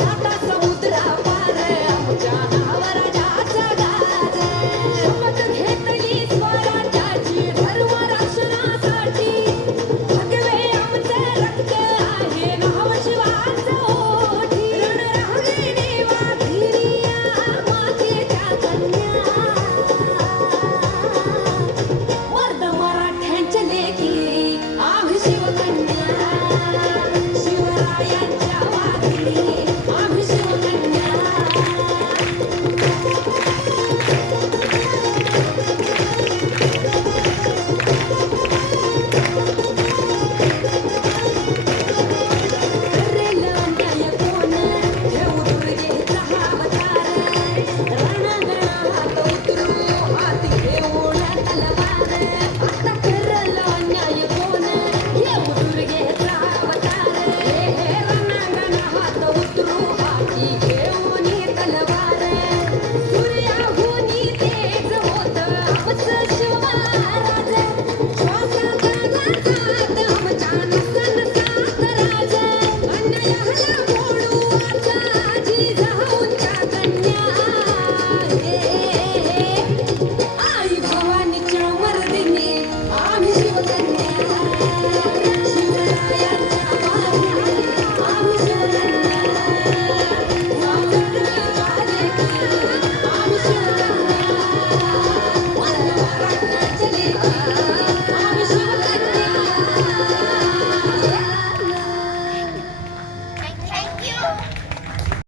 साता समुद्रा पार आमच्या नावराजाचा गाज शपथ घेतली स्वराज्याची धर्म रक्षणासाठी भगवे आमचं रक्त आहे नाव शिवाचं ओठी रणरागिणी वाघिरिया मातेच्या कन्या वर्ध मराठ्यांच्या लेकी आम्ही शिवकन्या शिवरायांच्या वाघिणी आम्ही शिवकन्या करेल अन्याय कोण घेऊ दुर्गेचा हा अवतार रणांगणात उतरू हाती घेऊन तलवार आता करेल अन्याय कोण घेऊ दुर्गेचा अवतार हे रणांगणात उतरू